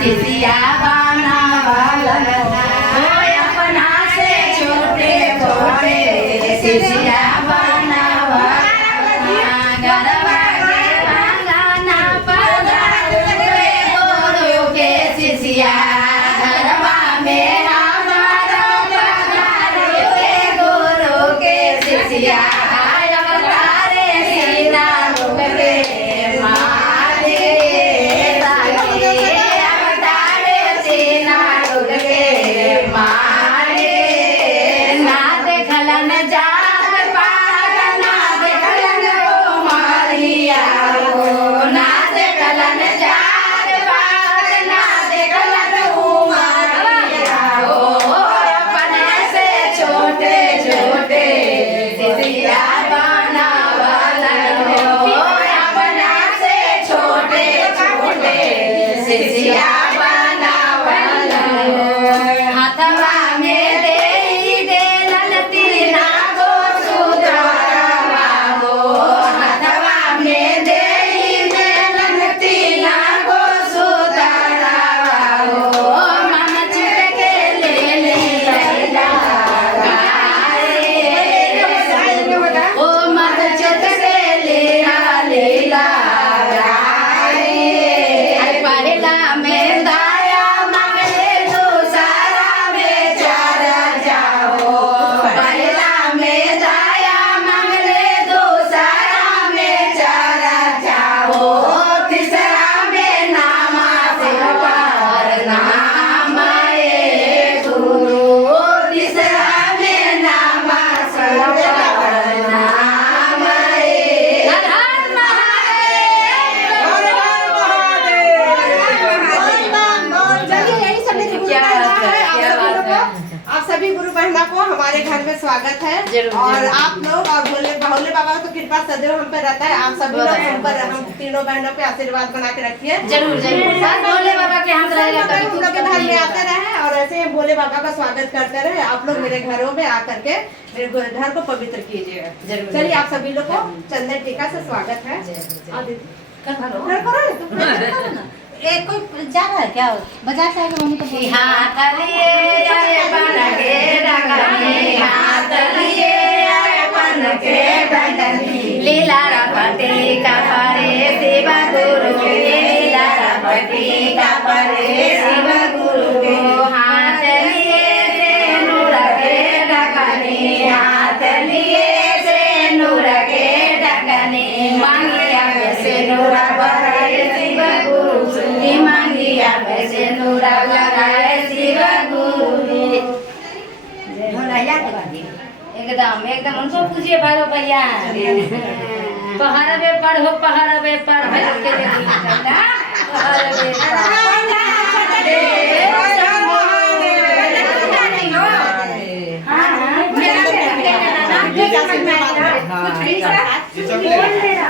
सिसिया बनावलन हो अपना से छोटे छोटे सिसिया बनावलन गरबा के अंगना पधारे गुरु के सिसिया गरबा में हमारा पधारे गुरु के सिसिया हमारे घर में स्वागत है और आप लोग और भोले बाबा तो कृपा सदैव हम पे रहता है। आप सभी लोग हम पर हम तीनों बहनों पे आशीर्वाद बना के रखिए। जरूर जरूर भोले बाबा के हम लोग के घर में आते रहे और ऐसे भोले बाबा का स्वागत करते रहे। आप लोग मेरे घरों में आकर के मेरे घर को पवित्र कीजिएगा। चलिए आप सभी लोग को चंदन टीका से स्वागत है। एक कोई जा रहा है क्या बाजार से आएगा मम्मी को हाथ लिए आए बन के डगनी हाथ लिए आए बन के डगनी लीला रपटी का परे शिव गुरु के लीला रपटी का परे शिव गुरु के हाथ लिए से नूर के डगनी हाथ लिए से नूर के डगनी मांगिया से नूर भरे शिव गुरु मांगिया वैसे नूरा लगाए शिव गुरु एकदम एकदम उनको पूछिए भाई भैया पहाड़ पढ़ो पहाड़ पे पढ़ के देखिए